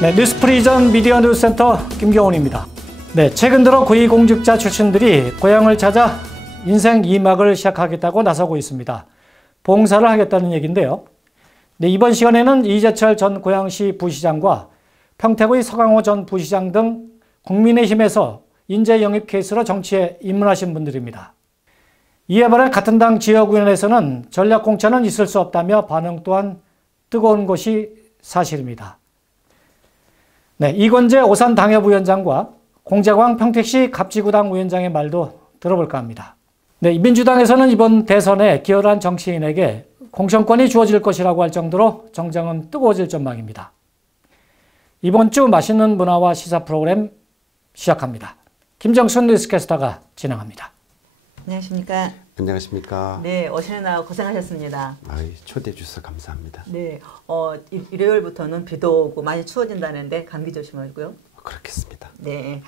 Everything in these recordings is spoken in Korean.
네, 뉴스프리전 미디어 뉴스센터 김경훈입니다. 네, 최근 들어 고위공직자 출신들이 고향을 찾아 인생 2막을 시작하겠다고 나서고 있습니다. 봉사를 하겠다는 얘기인데요. 네, 이번 시간에는 이재철 전 고양시 부시장과 평택의 서강호 전 부시장 등 국민의힘에서 인재 영입 케이스로 정치에 입문하신 분들입니다. 이에 반해 같은 당 지역위원회에서는 전략공천은 있을 수 없다며 반응 또한 뜨거운 것이 사실입니다. 네, 이건재 오산 당협위원장과 공재광 평택시 갑지구당 위원장의 말도 들어볼까 합니다. 네, 민주당에서는 이번 대선에 기여한 정치인에게 공천권이 주어질 것이라고 할 정도로 정장은 뜨거워질 전망입니다. 이번 주 맛있는 문화와 시사 프로그램 시작합니다. 김정순 뉴스캐스터가 진행합니다. 안녕하십니까. 안녕하십니까. 네, 오시느라 고생하셨습니다. 초대해 주셔서 감사합니다. 네, 일요일부터는 비도 오고 많이 추워진다는데 감기 조심하고요. 그렇겠습니다. 네,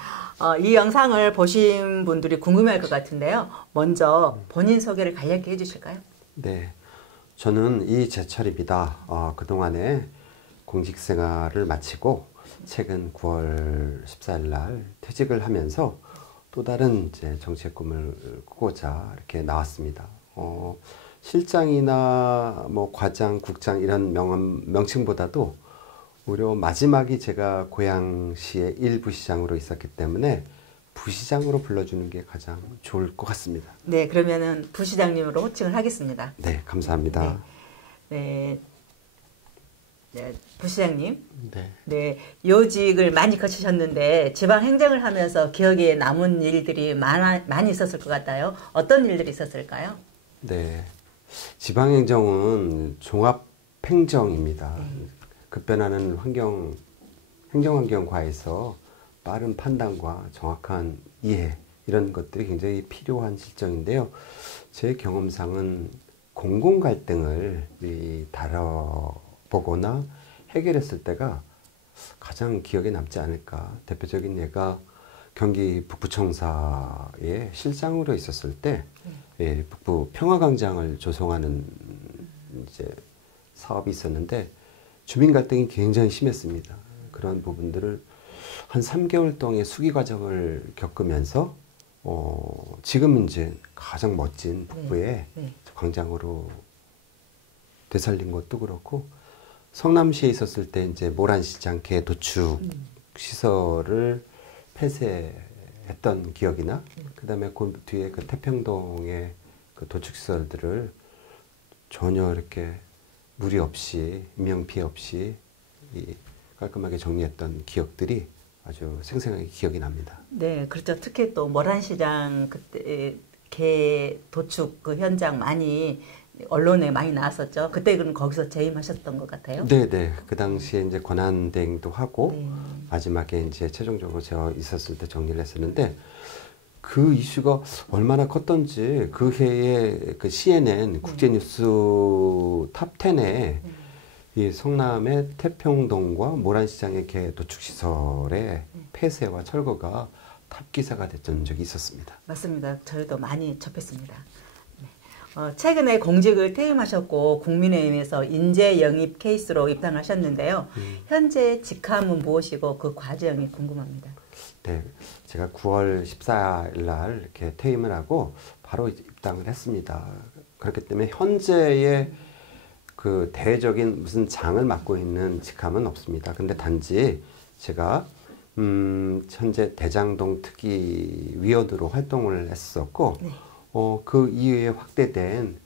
이 영상을 보신 분들이 궁금해할 것 같은데요. 먼저 본인 소개를 간략히 해주실까요? 네, 저는 이재철입니다. 그동안에 공직 생활을 마치고 최근 9월 14일 날 퇴직을 하면서 또 다른 이제 정치의 꿈을 꾸고자 이렇게 나왔습니다. 실장이나 뭐 과장, 국장 이런 명칭보다도 오히려 마지막이 제가 고양시의 1부시장으로 있었기 때문에 부시장으로 불러주는 게 가장 좋을 것 같습니다. 네, 그러면은 부시장님으로 호칭을 하겠습니다. 네, 감사합니다. 네, 부시장님. 네. 네, 요직을 많이 거치셨는데 지방 행정을 하면서 기억에 남은 일들이 많이 있었을 것 같아요. 어떤 일들이 있었을까요? 네, 지방 행정은 종합 행정입니다. 급변하는 행정 환경과에서 빠른 판단과 정확한 이해 이런 것들이 굉장히 필요한 실정인데요. 제 경험상은 공공 갈등을 다뤄보거나 해결했을 때가 가장 기억에 남지 않을까. 대표적인 예가 경기 북부청사의 실장으로 있었을 때 북부 평화광장을 조성하는 이제 사업이 있었는데 주민 갈등이 굉장히 심했습니다. 그런 부분들을 한 3개월 동안의 수기 과정을 겪으면서 지금은 이제 가장 멋진 북부의 광장으로 되살린 것도 그렇고 성남시에 있었을 때 이제 모란시장 개 도축 시설을 폐쇄했던 기억이나 그다음에 그 뒤에 그 태평동의 그 도축 시설들을 전혀 이렇게 무리 없이 인명 피해 없이 깔끔하게 정리했던 기억들이 아주 생생하게 기억이 납니다. 네, 그렇죠. 특히 또 모란시장 그때 개 도축 그 현장 많이 언론에 많이 나왔었죠. 그때 그럼 거기서 재임하셨던 것 같아요. 네. 그 당시에 이제 권한대행도 하고 마지막에 이제 최종적으로 제가 있었을 때 정리를 했었는데 그 이슈가 얼마나 컸던지 그 해에 그 CNN 국제뉴스 탑10에 이 성남의 태평동과 모란시장의 개 도축시설의 폐쇄와 철거가 탑 기사가 됐던 적이 있었습니다. 맞습니다. 저희도 많이 접했습니다. 최근에 공직을 퇴임하셨고 국민의힘에서 인재 영입 케이스로 입당하셨는데요. 현재 직함은 무엇이고 그 과정이 궁금합니다. 네, 제가 9월 14일 날 이렇게 퇴임을 하고 바로 입당을 했습니다. 그렇기 때문에 현재의 그 대외적인 무슨 장을 맡고 있는 직함은 없습니다. 근데 단지 제가 현재 대장동 특위위원으로 활동을 했었고 그 이후에 확대된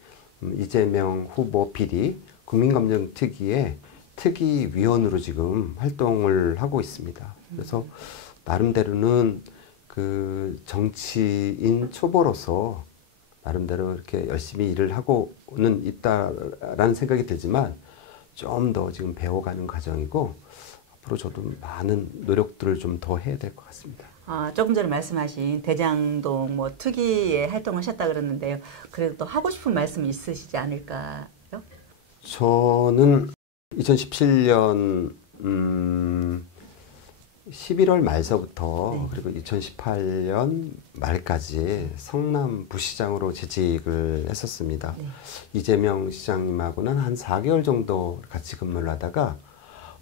이재명 후보 비리 국민감정특위의 특위위원으로 지금 활동을 하고 있습니다. 그래서 나름대로는 그 정치인 초보로서 나름대로 이렇게 열심히 일을 하고는 있다라는 생각이 들지만 좀 더 지금 배워가는 과정이고 앞으로 저도 많은 노력들을 좀 더 해야 될 것 같습니다. 조금 전에 말씀하신 대장동 뭐 특위에 활동하셨다 그러는데요. 그래도 또 하고 싶은 말씀이 있으시지 않을까요? 저는 2017년 11월 말서부터 그리고 2018년 말까지 성남 부시장으로 재직을 했었습니다. 이재명 시장님하고는 한 4개월 정도 같이 근무를 하다가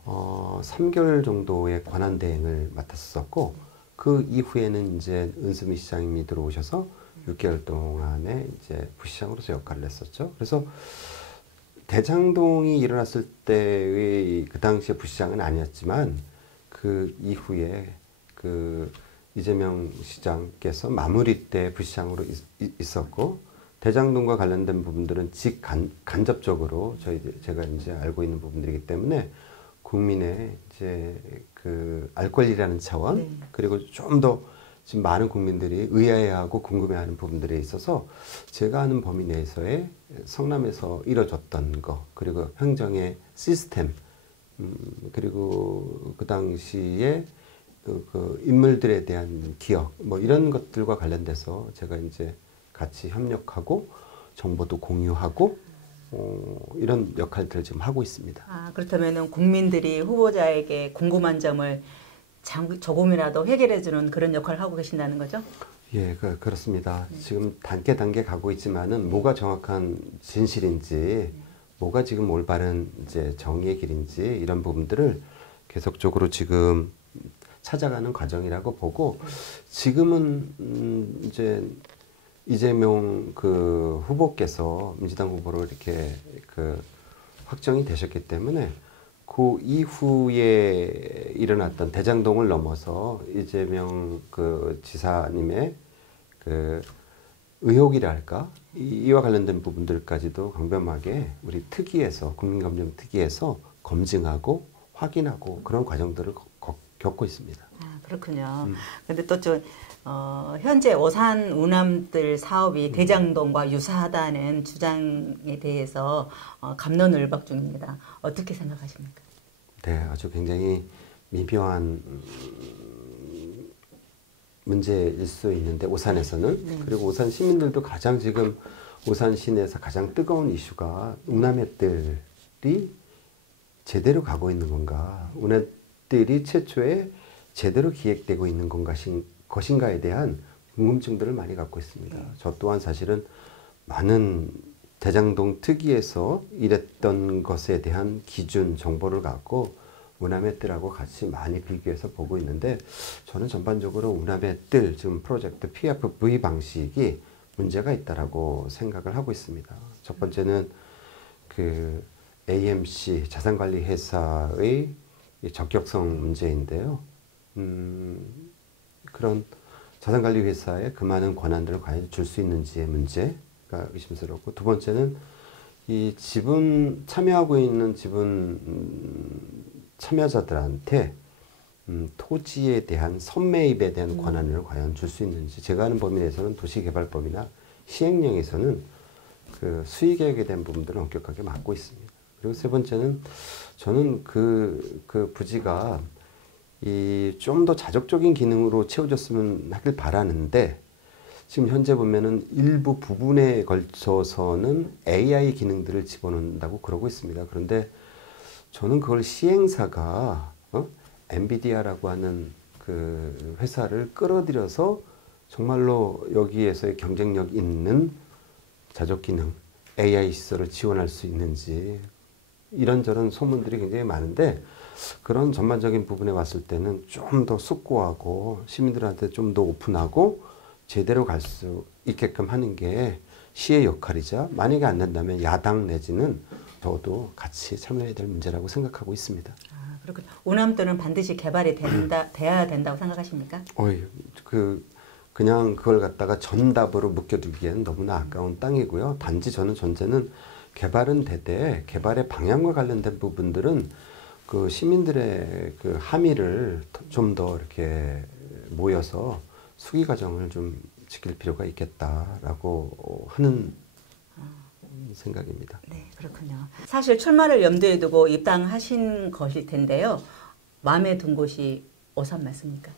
3개월 정도의 권한대행을 맡았었고, 그 이후에는 이제 은수미 시장님이 들어오셔서 6개월 동안에 이제 부시장으로서 역할을 했었죠. 그래서 대장동이 일어났을 때의 그 당시의 부시장은 아니었지만, 그 이후에 그 이재명 시장께서 마무리 때 부시장으로 있었고, 대장동과 관련된 부분들은 간접적으로 제가 이제 알고 있는 부분들이기 때문에 국민의 이제 그 알 권리라는 차원, 네. 그리고 좀 더 지금 많은 국민들이 의아해하고 궁금해하는 부분들에 있어서 제가 아는 범위 내에서의 성남에서 이뤄졌던 거, 그리고 행정의 시스템, 그리고 그 당시에 그 인물들에 대한 기억, 뭐 이런 것들과 관련돼서 제가 이제 같이 협력하고 정보도 공유하고 이런 역할들을 지금 하고 있습니다. 아, 그렇다면은 국민들이 후보자에게 궁금한 점을 조금이라도 해결해주는 그런 역할을 하고 계신다는 거죠? 예, 그렇습니다. 지금 단계 가고 있지만은 뭐가 정확한 진실인지, 뭐가 지금 올바른 이제 정의의 길인지 이런 부분들을 계속적으로 지금 찾아가는 과정이라고 보고, 지금은 이제 이재명 그 후보께서 민주당 후보로 이렇게 그 확정이 되셨기 때문에 그 이후에 일어났던 대장동을 넘어서 이재명 그 지사님의 그 의혹이랄까, 이와 관련된 부분들까지도 광범하게 우리 특위에서, 국민감정 특위에서 검증하고 확인하고 그런 과정들을 겪고 있습니다. 아, 그렇군요. 근데 또 좀, 현재 오산 우남들 사업이 대장동과 유사하다는 주장에 대해서 갑론을박 중입니다. 어떻게 생각하십니까? 네, 아주 굉장히 미묘한 문제일 수 있는데, 오산에서는. 네. 그리고 오산 시민들도 가장 지금 오산 시내에서 가장 뜨거운 이슈가 우남회들이 제대로 가고 있는 건가, 우남회들이 최초에 제대로 기획되고 있는 것인가에 대한 궁금증들을 많이 갖고 있습니다. 저 또한 사실은 많은 대장동 특위에서 일했던 것에 대한 기준, 정보를 갖고 우남의뜰하고 같이 많이 비교해서 보고 있는데, 저는 전반적으로 우남의뜰 지금 프로젝트 PFV 방식이 문제가 있다라고 생각을 하고 있습니다. 첫 번째는 그 AMC 자산관리회사의 적격성 문제인데요. 그런 자산관리회사에 그 많은 권한들을 과연 줄 수 있는지의 문제가 의심스럽고, 두 번째는 이 지분 참여하고 있는 지분 참여자들한테 토지에 대한 선매입에 대한 권한을 과연 줄 수 있는지, 제가 아는 범위 내에서는 도시개발법이나 시행령에서는 그 수익계획에 대한 부분들을 엄격하게 막고 있습니다. 그리고 세 번째는 저는 그 부지가 이 좀 더 자적적인 기능으로 채워졌으면 하길 바라는데, 지금 현재 보면은 일부 부분에 걸쳐서는 AI 기능들을 집어넣는다고 그러고 있습니다. 그런데 저는 그걸 시행사가 엔비디아라고 하는 그 회사를 끌어들여서 정말로 여기에서의 경쟁력 있는 자적 기능, AI 시설을 지원할 수 있는지, 이런저런 소문들이 굉장히 많은데, 그런 전반적인 부분에 왔을 때는 좀 더 숙고하고 시민들한테 좀 더 오픈하고 제대로 갈 수 있게끔 하는 게 시의 역할이자, 만약에 안 된다면 야당 내지는 저도 같이 참여해야 될 문제라고 생각하고 있습니다. 아, 그렇군요. 우남들은 반드시 개발이 돼야 된다고 생각하십니까? 그냥 그걸 갖다가 전답으로 묶여두기에는 너무나 아까운 땅이고요. 단지 저는 전제는 개발은 되되, 개발의 방향과 관련된 부분들은 그 시민들의 그 함의를 좀 더 이렇게 모여서 수기 과정을 좀 지킬 필요가 있겠다라고 하는 생각입니다. 네, 그렇군요. 사실 출마를 염두에 두고 입당하신 것일 텐데요. 마음에 든 곳이 오산 맞습니까?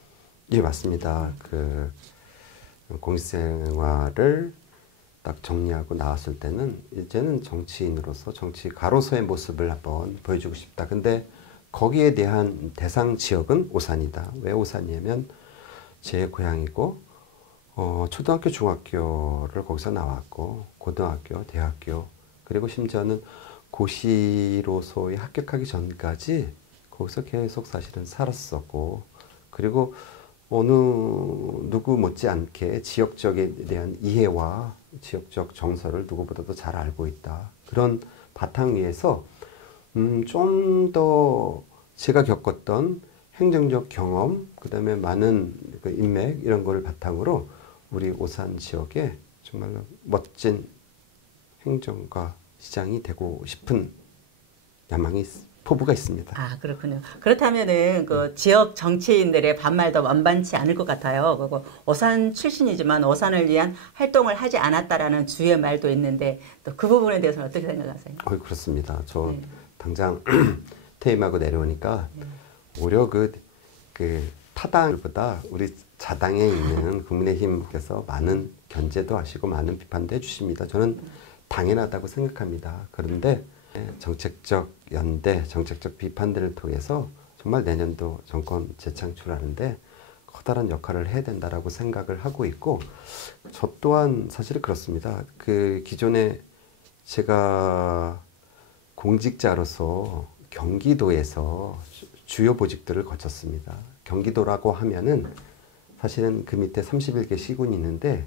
예, 맞습니다. 그 공직생활을 딱 정리하고 나왔을 때는 이제는 정치인으로서 정치 가로서의 모습을 한번 보여주고 싶다. 근데 거기에 대한 대상 지역은 오산이다. 왜 오산이냐면 제 고향이고, 초등학교, 중학교를 거기서 나왔고, 고등학교, 대학교, 그리고 심지어는 고시로서의 합격하기 전까지 거기서 계속 사실은 살았었고, 그리고 어느 누구 못지않게 지역적에 대한 이해와 지역적 정서를 누구보다도 잘 알고 있다. 그런 바탕 위에서 좀 더 제가 겪었던 행정적 경험, 그 다음에 많은 그 인맥 이런 거를 바탕으로 우리 오산 지역에 정말로 멋진 행정가 시장이 되고 싶은 야망이 포부가 있습니다. 아, 그렇군요. 그렇다면은 그 지역 정치인들의 반말도 만만치 않을 것 같아요. 그리고 오산 출신이지만 오산을 위한 활동을 하지 않았다라는 주위의 말도 있는데 또 그 부분에 대해서는 어떻게 생각하세요? 그렇습니다. 저 네. 당장 퇴임하고 내려오니까 오히려 그 타당보다 우리 자당에 있는 국민의힘께서 많은 견제도 하시고 많은 비판도 해주십니다. 저는 당연하다고 생각합니다. 그런데 정책적 연대, 정책적 비판들을 통해서 정말 내년도 정권 재창출하는데 커다란 역할을 해야 된다라고 생각을 하고 있고, 저 또한 사실은 그렇습니다. 그 기존에 제가 공직자로서 경기도에서 주요 보직들을 거쳤습니다. 경기도라고 하면은 사실은 그 밑에 31개 시군이 있는데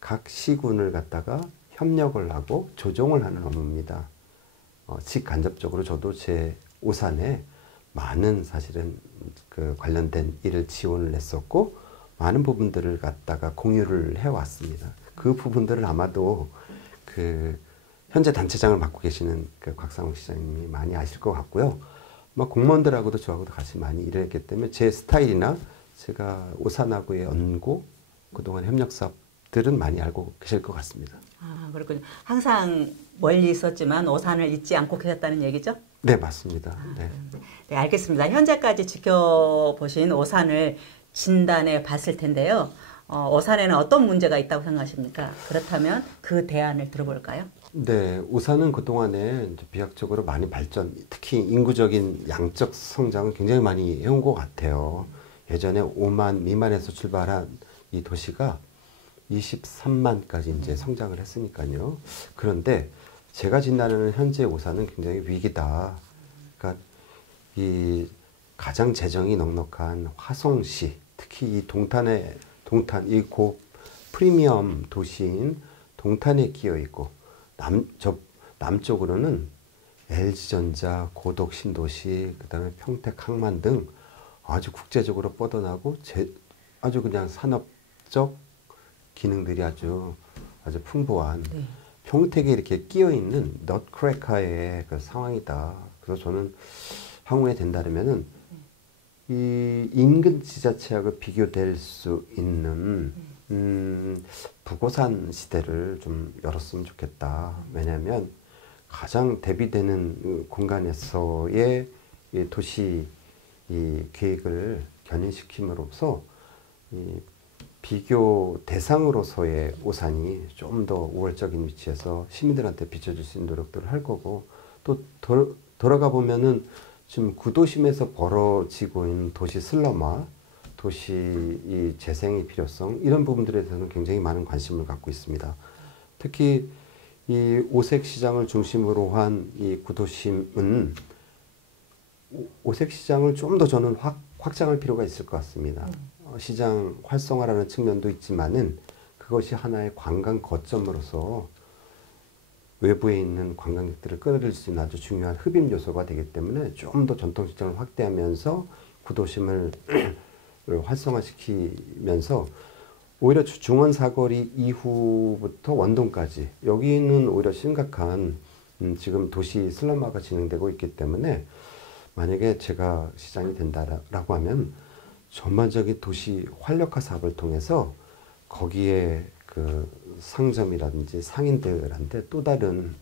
각 시군을 갖다가 협력을 하고 조정을 하는 업무입니다. 직간접적으로 저도 제 오산에 많은 사실은 그 관련된 일을 지원을 했었고 많은 부분들을 갖다가 공유를 해왔습니다. 그 부분들을 아마도 그 현재 단체장을 맡고 계시는 그 곽상욱 시장님이 많이 아실 것 같고요. 공무원들하고도 저하고도 같이 많이 일을 했기 때문에 제 스타일이나 제가 오산하고의 연고, 그동안 협력 사업들은 많이 알고 계실 것 같습니다. 아, 그렇군요. 항상 멀리 있었지만 오산을 잊지 않고 계셨다는 얘기죠? 네, 맞습니다. 네. 네, 알겠습니다. 현재까지 지켜보신 오산을 진단해 봤을 텐데요. 오산에는 어떤 문제가 있다고 생각하십니까? 그렇다면 그 대안을 들어볼까요? 네, 오산은 그동안에 이제 비약적으로 많이 발전, 특히 인구적인 양적 성장을 굉장히 많이 해온 것 같아요. 예전에 5만 미만에서 출발한 이 도시가 23만까지 이제 성장을 했으니까요. 그런데 제가 진단하는 현재 오산은 굉장히 위기다. 그러니까 이 가장 재정이 넉넉한 화성시, 특히 이 동탄 이 고 프리미엄 도시인 동탄에 끼어 있고 남쪽으로는 LG전자, 고덕 신도시, 그다음에 평택 항만 등 아주 국제적으로 뻗어나고 아주 그냥 산업적 기능들이 아주 풍부한 평택에 이렇게 끼어 있는 넛크래커의 그 상황이다. 그래서 저는 향후에 된다면은 이 인근 지자체하고 비교될 수 있는 북오산 시대를 좀 열었으면 좋겠다. 왜냐하면 가장 대비되는 공간에서의 이 도시 이 계획을 견인시킴으로써 이 비교 대상으로서의 오산이 좀 더 우월적인 위치에서 시민들한테 비춰줄 수 있는 노력들을 할 거고, 또 돌아가 보면은 지금 구도심에서 벌어지고 있는 도시 슬럼화, 도시 이 재생의 필요성, 이런 부분들에 대해서는 굉장히 많은 관심을 갖고 있습니다. 특히 이 오색 시장을 중심으로 한 이 구도심은 오색 시장을 좀 더 저는 확장할 필요가 있을 것 같습니다. 시장 활성화라는 측면도 있지만은 그것이 하나의 관광 거점으로서 외부에 있는 관광객들을 끌어들일 수 있는 아주 중요한 흡입 요소가 되기 때문에 좀 더 전통시장을 확대하면서 구도심을 활성화시키면서 오히려 중원 사거리 이후부터 원동까지 여기는 오히려 심각한 지금 도시 슬럼화가 진행되고 있기 때문에 만약에 제가 시장이 된다라고 하면 전반적인 도시 활력화 사업을 통해서 거기에 그 상점이라든지 상인들한테 또 다른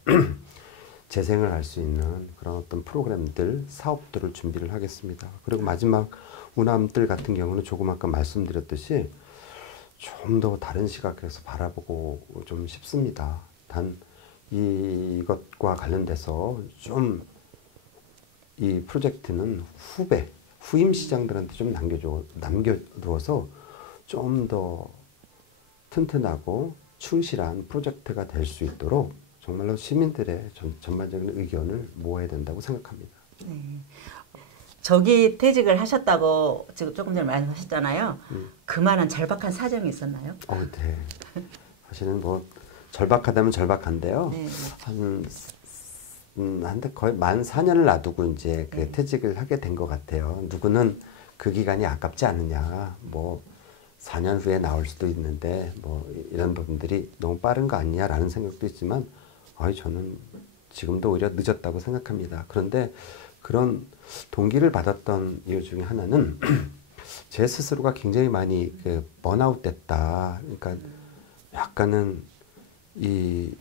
재생을 할 수 있는 그런 어떤 프로그램들, 사업들을 준비를 하겠습니다. 그리고 마지막 우남들 같은 경우는 조금 아까 말씀드렸듯이 좀 더 다른 시각에서 바라보고 좀 싶습니다. 단 이것과 관련돼서 좀 이 프로젝트는 후임 시장들한테 좀 남겨두어서 좀 더 튼튼하고 충실한 프로젝트가 될 수 있도록 정말로 시민들의 전반적인 의견을 모아야 된다고 생각합니다. 네. 조기 퇴직을 하셨다고 지금 조금 전에 말씀하셨잖아요. 그만한 절박한 사정이 있었나요? 네. 사실은 뭐 절박하다면 절박한데요. 네. 한 거의 만 4년을 놔두고 이제 그 네. 퇴직을 하게 된 것 같아요. 누구는 그 기간이 아깝지 않느냐, 뭐 4년 후에 나올 수도 있는데 뭐 이런 부분들이 너무 빠른 거 아니냐라는 생각도 있지만, 저는 지금도 오히려 늦었다고 생각합니다. 그런데 그런 동기를 받았던 이유 중에 하나는 제 스스로가 굉장히 많이 그 번아웃 됐다. 그러니까 약간은 이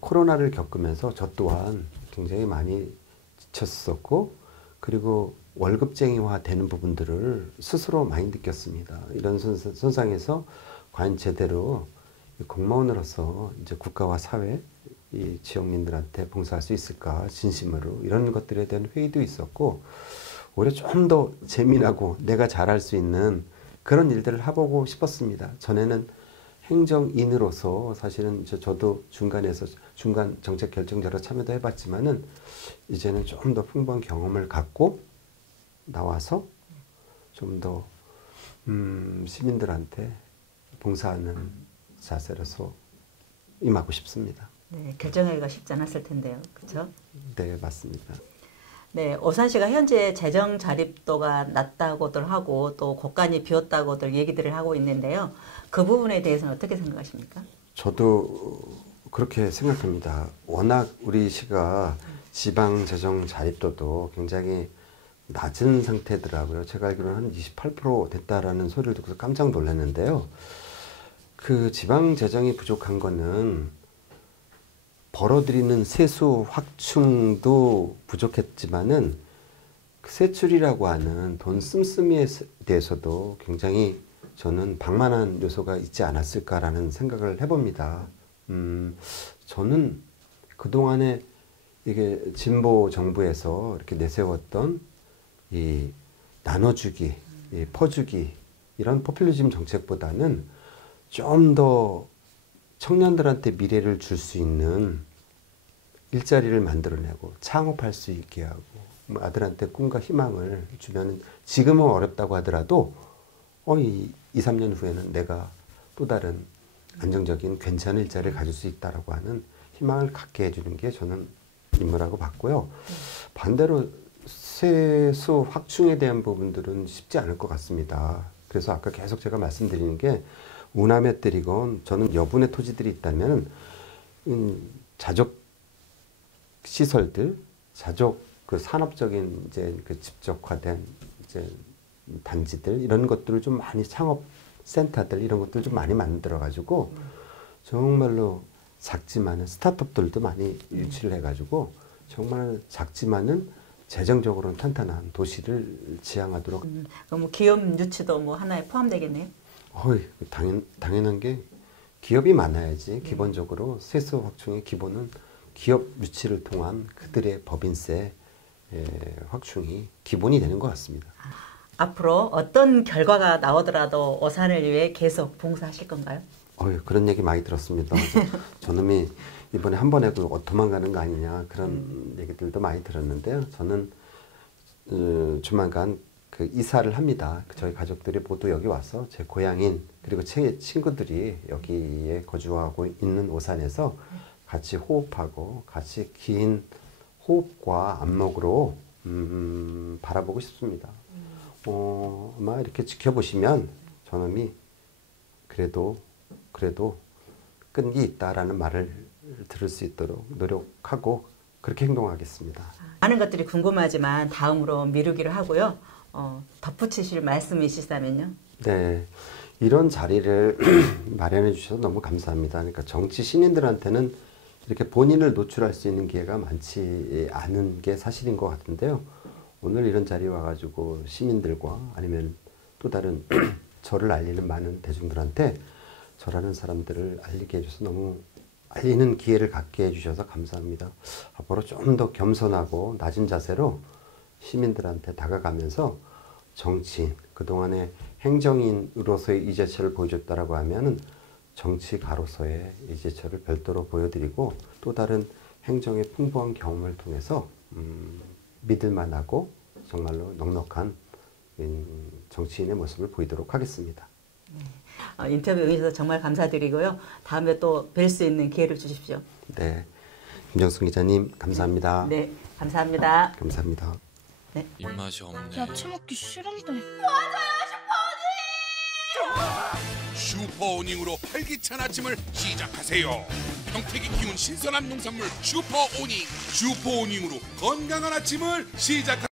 코로나를 겪으면서 저 또한 굉장히 많이 지쳤었고, 그리고 월급쟁이화 되는 부분들을 스스로 많이 느꼈습니다. 이런 선상에서 과연 제대로 공무원으로서 이제 국가와 사회, 이 지역민들한테 봉사할 수 있을까, 진심으로 이런 것들에 대한 회의도 있었고, 오히려 좀 더 재미나고 내가 잘할 수 있는 그런 일들을 해보고 싶었습니다. 전에는 행정인으로서 사실은 저도 중간에서 중간 정책 결정자로 참여도 해봤지만은, 이제는 좀 더 풍부한 경험을 갖고 나와서 좀 더 시민들한테 봉사하는 자세로서 임하고 싶습니다. 네, 결정하기가 쉽지 않았을 텐데요. 그렇죠? 네, 맞습니다. 네, 오산시가 현재 재정 자립도가 낮다고들 하고 또 곳간이 비었다고들 얘기들을 하고 있는데요. 그 부분에 대해서는 어떻게 생각하십니까? 저도 그렇게 생각합니다. 워낙 우리 시가 지방 재정 자립도도 굉장히 낮은 상태더라고요. 제가 알기로는 한 28% 됐다라는 소리를 듣고서 깜짝 놀랐는데요. 그 지방 재정이 부족한 거는 벌어들이는 세수 확충도 부족했지만은 그 세출이라고 하는 돈 씀씀이에 대해서도 굉장히 저는 방만한 요소가 있지 않았을까라는 생각을 해봅니다. 저는 그동안에 이게 진보 정부에서 이렇게 내세웠던 이 나눠주기, 이 퍼주기, 이런 포퓰리즘 정책보다는 좀 더 청년들한테 미래를 줄 수 있는 일자리를 만들어내고 창업할 수 있게 하고, 아들한테 꿈과 희망을 주면, 지금은 어렵다고 하더라도 2, 3년 후에는 내가 또 다른 안정적인 괜찮은 일자리를 가질 수 있다라고 하는 희망을 갖게 해주는 게 저는 임무라고 봤고요. 반대로 세수 확충에 대한 부분들은 쉽지 않을 것 같습니다. 그래서 아까 계속 제가 말씀드리는 게, 우남에 때리건 저는 여분의 토지들이 있다면 자족 시설들, 자족 그 산업적인 이제 그 집적화된 이제 단지들, 이런 것들을 좀 많이, 창업 센터들 이런 것들 좀 많이 만들어 가지고 정말로 작지만은 스타트업들도 많이 유치를 해 가지고 정말 작지만은 재정적으로는 탄탄한 도시를 지향하도록. 그럼 기업 유치도 뭐 하나에 포함되겠네요. 당연한 게 기업이 많아야지. 기본적으로 세수 확충의 기본은 기업 유치를 통한 그들의 법인세 확충이 기본이 되는 것 같습니다. 앞으로 어떤 결과가 나오더라도 오산을 위해 계속 봉사하실 건가요? 그런 얘기 많이 들었습니다. 저놈이 이번에 한 번에 도망가는 거 아니냐, 그런 얘기들도 많이 들었는데요. 저는 조만간 그 이사를 합니다. 저희 가족들이 모두 여기 와서 제 고향인, 그리고 제 친구들이 여기에 거주하고 있는 오산에서 같이 호흡하고 같이 긴 호흡과 안목으로 바라보고 싶습니다. 아마 이렇게 지켜보시면 저놈이 그래도 끈기 있다라는 말을 들을 수 있도록 노력하고 그렇게 행동하겠습니다. 많은 것들이 궁금하지만 다음으로 미루기로 하고요. 덧붙이실 말씀이 있으시다면요? 네, 이런 자리를 마련해 주셔서 너무 감사합니다. 그러니까 정치 신인들한테는 이렇게 본인을 노출할 수 있는 기회가 많지 않은 게 사실인 것 같은데요. 오늘 이런 자리에 와가지고 시민들과 아니면 또 다른 저를 알리는 많은 대중들한테 저라는 사람들을 알리게 해줘서 너무, 알리는 기회를 갖게 해주셔서 감사합니다. 앞으로 좀 더 겸손하고 낮은 자세로 시민들한테 다가가면서 정치인, 그동안에 행정인으로서의 이제처를 보여줬다라고 하면은 정치가로서의 이제처를 별도로 보여드리고, 또 다른 행정의 풍부한 경험을 통해서 믿을만하고 정말로 넉넉한 정치인의 모습을 보이도록 하겠습니다. 인터뷰 응해주셔서 정말 감사드리고요. 다음에 또 뵐 수 있는 기회를 주십시오. 네, 김정숙 기자님 감사합니다. 네, 감사합니다. 감사합니다. 입맛이 없네. 야채 먹기 싫은데. 슈퍼오닝으로 활기찬 아침을 시작하세요. 평택이 키운 신선한 농산물 슈퍼오닝. 슈퍼오닝으로 건강한 아침을 시작하세요.